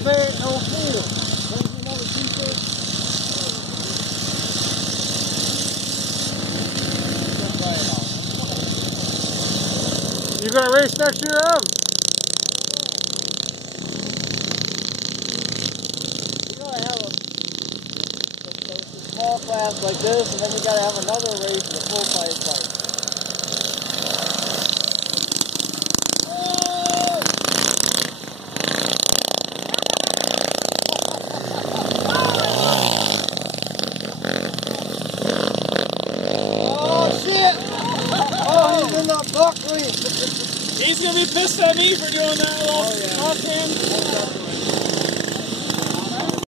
fair no field. Bring me another t-shirt. You gonna race next year, Ev? We gotta have a small class like this, and then we gotta have another race in the full-size bike. He's gonna be pissed at me for doing that offhand.